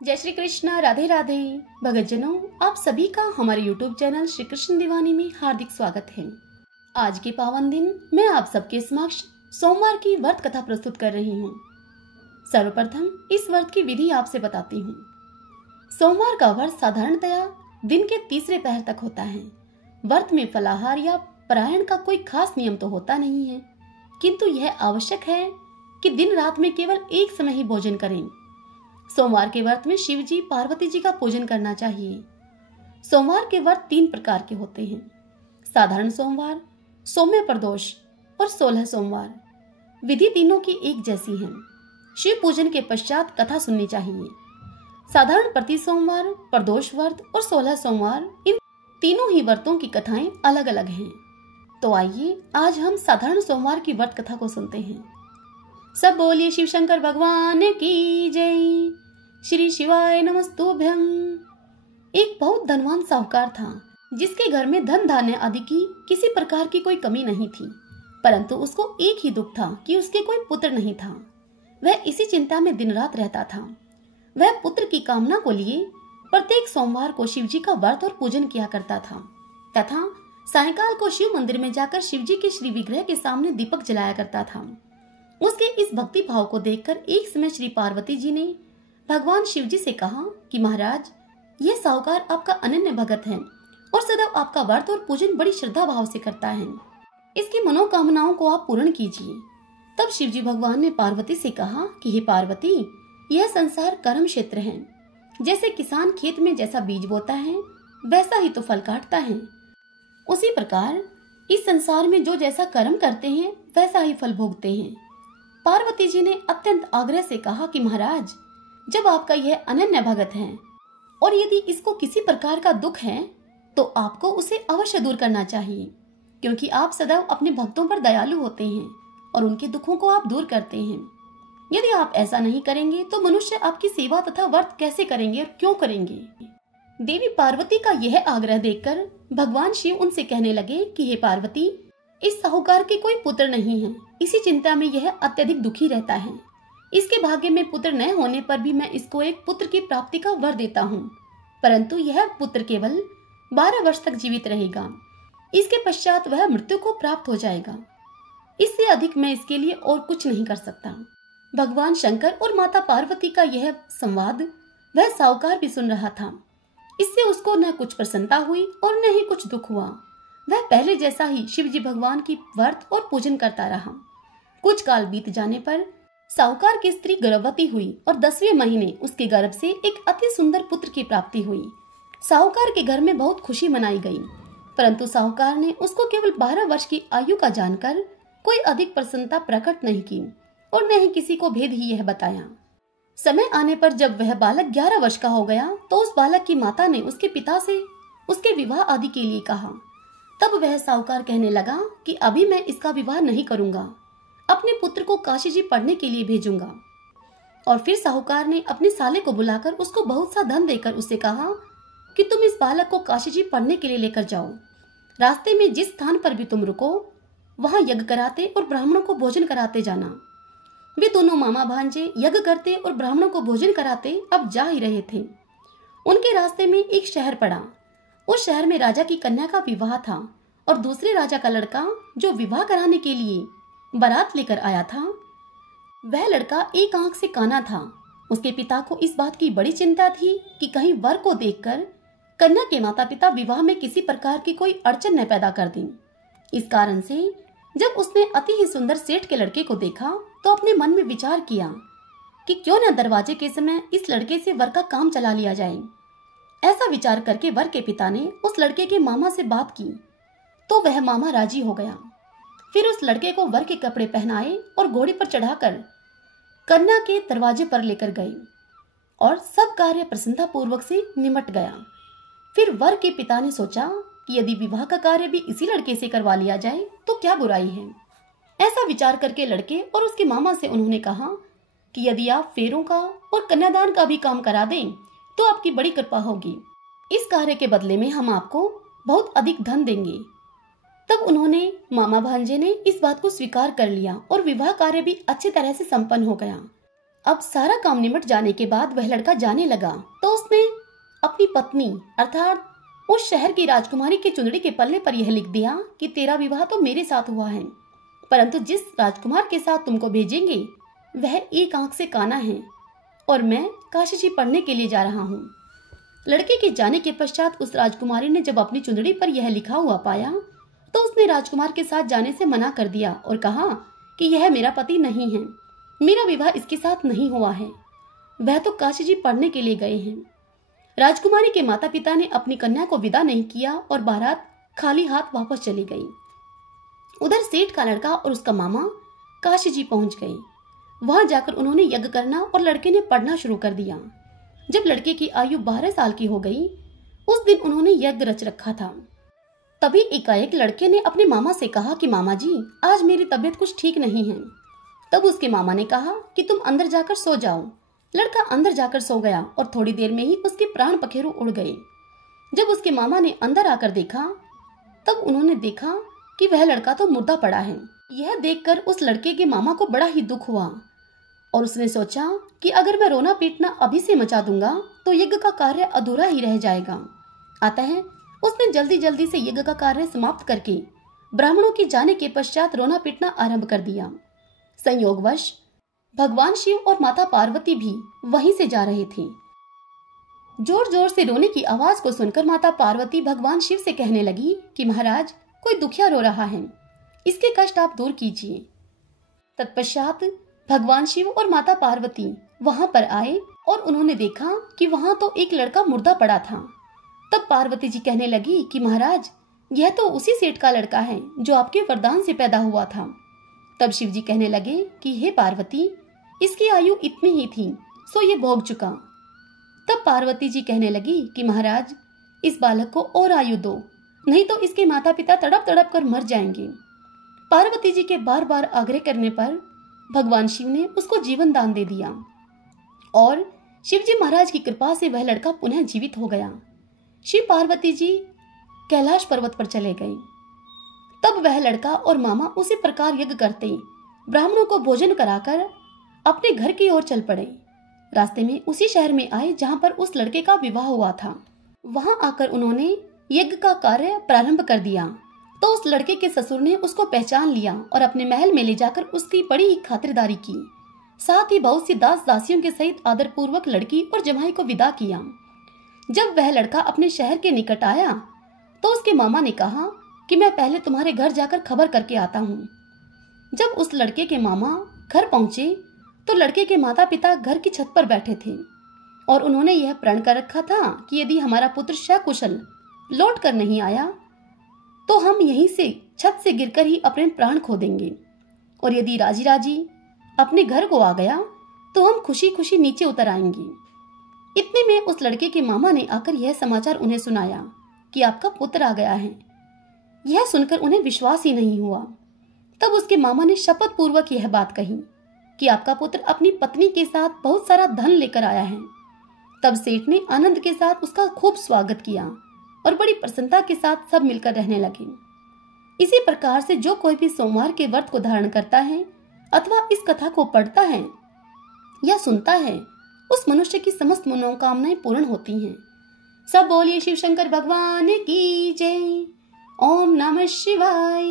जय श्री कृष्ण, राधे राधे। भगतजनों, आप सभी का हमारे YouTube चैनल श्री कृष्ण दीवानी में हार्दिक स्वागत है। आज के पावन दिन मैं आप सबके समक्ष सोमवार की व्रत कथा प्रस्तुत कर रही हूँ। सर्वप्रथम इस व्रत की विधि आपसे बताती हूँ। सोमवार का व्रत साधारणतया दिन के तीसरे पहर तक होता है। व्रत में फलाहार या परायण का कोई खास नियम तो होता नहीं है, किंतु यह आवश्यक है कि दिन रात में केवल एक समय ही भोजन करें। सोमवार के व्रत में शिव जी पार्वती जी का पूजन करना चाहिए। सोमवार के व्रत 3 प्रकार के होते हैं: साधारण सोमवार, सौम्य प्रदोष और 16 सोमवार। विधि तीनों की एक जैसी है। शिव पूजन के पश्चात कथा सुननी चाहिए। साधारण प्रति सोमवार, प्रदोष व्रत और 16 सोमवार, इन तीनों ही व्रतों की कथाएं अलग अलग हैं। तो आइए आज हम साधारण सोमवार की व्रत कथा को सुनते हैं। सब बोलिए शिव शंकर भगवान की जय। श्री शिवाय नमस्तुभ्यं। एक बहुत धनवान साहूकार था, जिसके घर में धन धान्य आदि की किसी प्रकार की कोई कमी नहीं थी, परंतु उसको एक ही दुख था कि उसके कोई पुत्र नहीं था। वह इसी चिंता में दिन रात रहता था। वह पुत्र की कामना को लिए प्रत्येक सोमवार को शिव जी का व्रत और पूजन किया करता था तथा सायंकाल को शिव मंदिर में जाकर शिव जी के श्री विग्रह के सामने दीपक जलाया करता था। उसके इस भक्ति भाव को देखकर एक समय श्री पार्वती जी ने भगवान शिव जी से कहा कि महाराज, यह साहूकार आपका अनन्य भगत है और सदैव आपका व्रत और पूजन बड़ी श्रद्धा भाव से करता है। इसकी मनोकामनाओं को आप पूर्ण कीजिए। तब शिव जी भगवान ने पार्वती से कहा कि हे पार्वती, यह संसार कर्म क्षेत्र है। जैसे किसान खेत में जैसा बीज बोता है वैसा ही तो फल काटता है, उसी प्रकार इस संसार में जो जैसा कर्म करते हैं वैसा ही फल भोगते हैं। पार्वती जी ने अत्यंत आग्रह से कहा कि महाराज, जब आपका यह अनन्य भगत है और यदि इसको किसी प्रकार का दुख है तो आपको उसे अवश्य दूर करना चाहिए, क्योंकि आप सदैव अपने भक्तों पर दयालु होते हैं और उनके दुखों को आप दूर करते हैं। यदि आप ऐसा नहीं करेंगे तो मनुष्य आपकी सेवा तथा व्रत कैसे करेंगे और क्यों करेंगे। देवी पार्वती का यह आग्रह देखकर भगवान शिव उनसे कहने लगे कि हे पार्वती, इस साहूकार के कोई पुत्र नहीं है, इसी चिंता में यह अत्यधिक दुखी रहता है। इसके भाग्य में पुत्र न होने पर भी मैं इसको एक पुत्र की प्राप्ति का वर देता हूँ, परंतु यह पुत्र केवल 12 वर्ष तक जीवित रहेगा। इसके पश्चात वह मृत्यु को प्राप्त हो जाएगा। इससे अधिक मैं इसके लिए और कुछ नहीं कर सकता। भगवान शंकर और माता पार्वती का यह संवाद वह साहूकार भी सुन रहा था। इससे उसको न कुछ प्रसन्नता हुई और न ही कुछ दुख हुआ। वह पहले जैसा ही शिव जी भगवान की व्रत और पूजन करता रहा। कुछ काल बीत जाने पर साहूकार की स्त्री गर्भवती हुई और 10वें महीने उसके गर्भ से एक अति सुंदर पुत्र की प्राप्ति हुई। साहूकार के घर में बहुत खुशी मनाई गई, परंतु साहूकार ने उसको केवल 12 वर्ष की आयु का जानकर कोई अधिक प्रसन्नता प्रकट नहीं की और न ही किसी को भेद ही यह बताया। समय आने पर जब वह बालक 11 वर्ष का हो गया तो उस बालक की माता ने उसके पिता से उसके विवाह आदि के लिए कहा। तब वह साहूकार कहने लगा कि अभी मैं इसका विवाह नहीं करूंगा, अपने पुत्र को काशी जी पढ़ने के लिए भेजूंगा। और फिर साहूकार ने अपने साले को बुलाकर उसको बहुत सा धन देकर उससे कहा कि तुम इस बालक को काशी जी पढ़ने के लिए लेकर जाओ। रास्ते में जिस स्थान पर भी तुम रुको वहां यज्ञ कराते और ब्राह्मणों को भोजन कराते जाना। वे दोनों मामा भांजे यज्ञ करते और ब्राह्मणों को भोजन कराते अब जा ही रहे थे। उनके रास्ते में एक शहर पड़ा। उस शहर में राजा की कन्या का विवाह था और दूसरे राजा का लड़का जो विवाह कराने के लिए बारात लेकर आया था, वह लड़का एक आंख से काना था। उसके पिता को इस बात की बड़ी चिंता थी कि कहीं वर को देखकर कन्या के माता पिता विवाह में किसी प्रकार की कोई अड़चन न पैदा कर दें। इस कारण से जब उसने अति ही सुंदर सेठ के लड़के को देखा तो अपने मन में विचार किया कि क्यों न दरवाजे के समय इस लड़के से वर का काम चला लिया जाए। ऐसा विचार करके वर के पिता ने उस लड़के के मामा से बात की तो वह मामा राजी हो गया। फिर उस लड़के को वर के कपड़े पहनाए और घोड़े पर चढ़ाकर कन्या के दरवाजे पर लेकर गए और सब कार्य प्रसन्नता पूर्वक से निमट गया। फिर वर के पिता ने सोचा कि यदि विवाह का कार्य भी इसी लड़के से करवा लिया जाए तो क्या बुराई है। ऐसा विचार करके लड़के और उसके मामा से उन्होंने कहा कि यदि आप फेरों का और कन्यादान का भी काम करा दें तो आपकी बड़ी कृपा होगी। इस कार्य के बदले में हम आपको बहुत अधिक धन देंगे। तब उन्होंने मामा भांजे ने इस बात को स्वीकार कर लिया और विवाह कार्य भी अच्छी तरह से संपन्न हो गया। अब सारा काम निमट जाने के बाद वह लड़का जाने लगा तो उसने अपनी पत्नी अर्थात उस शहर की राजकुमारी की चुंदड़ी के पल्ले पर यह लिख दिया कि तेरा विवाह तो मेरे साथ हुआ है, परंतु जिस राजकुमार के साथ तुमको भेजेंगे वह एक आंख से काना है और मैं काशी जी पढ़ने के लिए जा रहा हूँ। लड़के के जाने के पश्चात उस राजकुमारी ने जब अपनी चुंदड़ी पर यह लिखा हुआ पाया तो उसने राजकुमार के साथ जाने से मना कर दिया और कहा कि यह मेरा पति नहीं है, मेरा विवाह इसके साथ नहीं हुआ है, वह तो काशी जी पढ़ने के लिए गए हैं। राजकुमारी के माता पिता ने अपनी कन्या को विदा नहीं किया और बारात खाली हाथ वापस चली गई। उधर सेठ का लड़का और उसका मामा काशी जी पहुंच गए। वहां जाकर उन्होंने यज्ञ करना और लड़के ने पढ़ना शुरू कर दिया। जब लड़के की आयु 12 साल की हो गई, उस दिन उन्होंने यज्ञ रच रखा था। तभी एकाएक लड़के ने अपने मामा से कहा कि मामा जी, आज मेरी तबीयत कुछ ठीक नहीं है। तब उसके मामा ने कहा कि तुम अंदर जाकर सो जाओ। लड़का अंदर जाकर सो गया और थोड़ी देर में ही उसके प्राण पखेरु उड़ गए। जब उसके मामा ने अंदर आकर देखा तब उन्होंने देखा कि वह लड़का तो मुर्दा पड़ा है। यह देखकर उस लड़के के मामा को बड़ा ही दुख हुआ और उसने सोचा कि अगर मैं रोना पीटना अभी से मचा दूंगा तो यज्ञ का कार्य अधूरा ही रह जाएगा। अतः उसने जल्दी जल्दी से यज्ञ का कार्य समाप्त करके ब्राह्मणों के जाने के पश्चात रोना पीटना आरंभ कर दिया। संयोगवश भगवान शिव और माता पार्वती भी वहीं से जा रहे थे। जोर जोर से रोने की आवाज को सुनकर माता पार्वती भगवान शिव से कहने लगी कि महाराज, कोई दुखिया रो रहा है, इसके कष्ट आप दूर कीजिए। तत्पश्चात भगवान शिव और माता पार्वती वहां पर आए और उन्होंने देखा कि वहां तो एक लड़का मुर्दा पड़ा था। तब पार्वती जी कहने लगी कि महाराज, यह तो उसी सेठ का लड़का है जो आपके वरदान से पैदा हुआ था। तब शिव जी कहने लगे कि हे पार्वती, इसकी आयु इतनी ही थी, सो ये भोग चुका। तब पार्वती जी कहने लगी कि महाराज, इस बालक को और आयु दो, नहीं तो इसके माता पिता तड़प तड़प कर मर जाएंगे। पार्वती जी के बार बार आग्रह करने पर भगवान शिव ने उसको जीवन दान दे दिया और शिव जी महाराज की कृपा से वह लड़का पुनः जीवित हो गया। शिव पार्वती जी कैलाश पर्वत पर चले गए। तब वह लड़का और मामा उसी प्रकार यज्ञ करते ब्राह्मणों को भोजन कराकर अपने घर की ओर चल पड़े। रास्ते में उसी शहर में आए जहां पर उस लड़के का विवाह हुआ था। वहां आकर उन्होंने यज्ञ का कार्य प्रारंभ कर दिया तो उस लड़के के ससुर ने उसको पहचान लिया और अपने महल में ले जाकर उसकी बड़ी ही खातिरदारी की। साथ ही बहुत सी दास दासियों के सहित आदर पूर्वक लड़की और जमाई को विदा किया। जब वह लड़का अपने शहर के निकट आया तो उसके मामा ने कहा कि मैं पहले तुम्हारे घर जाकर खबर करके आता हूँ। जब उस लड़के के मामा घर पहुंचे तो लड़के के माता पिता घर की छत पर बैठे थे और उन्होंने यह प्रण कर रखा था कि यदि हमारा पुत्र सकुशल लौट कर नहीं आया तो हम यहीं से छत से गिरकर ही अपने प्राण खो देंगे, और यदि राजी राजी अपने घर को आ गया तो हम खुशी खुशी नीचे उतर आएंगे। इतने में उस लड़के के मामा ने आकर यह समाचार उन्हें सुनाया कि आपका पुत्र आ गया है। यह सुनकर उन्हें विश्वास ही नहीं हुआ। तब उसके मामा ने शपथ पूर्वक यह बात कही कि आपका पुत्र अपनी पत्नी के साथ बहुत सारा धन लेकर आया है। तब सेठ ने आनंद के साथ उसका खूब स्वागत किया और बड़ी प्रसन्नता के साथ सब मिलकर रहने लगे। इसी प्रकार से जो कोई भी सोमवार के व्रत को धारण करता है अथवा इस कथा को पढ़ता है या सुनता है, उस मनुष्य की समस्त मनोकामनाएं पूर्ण होती हैं। सब बोलिए शिव शंकर भगवान की जय। ओम नमः शिवाय।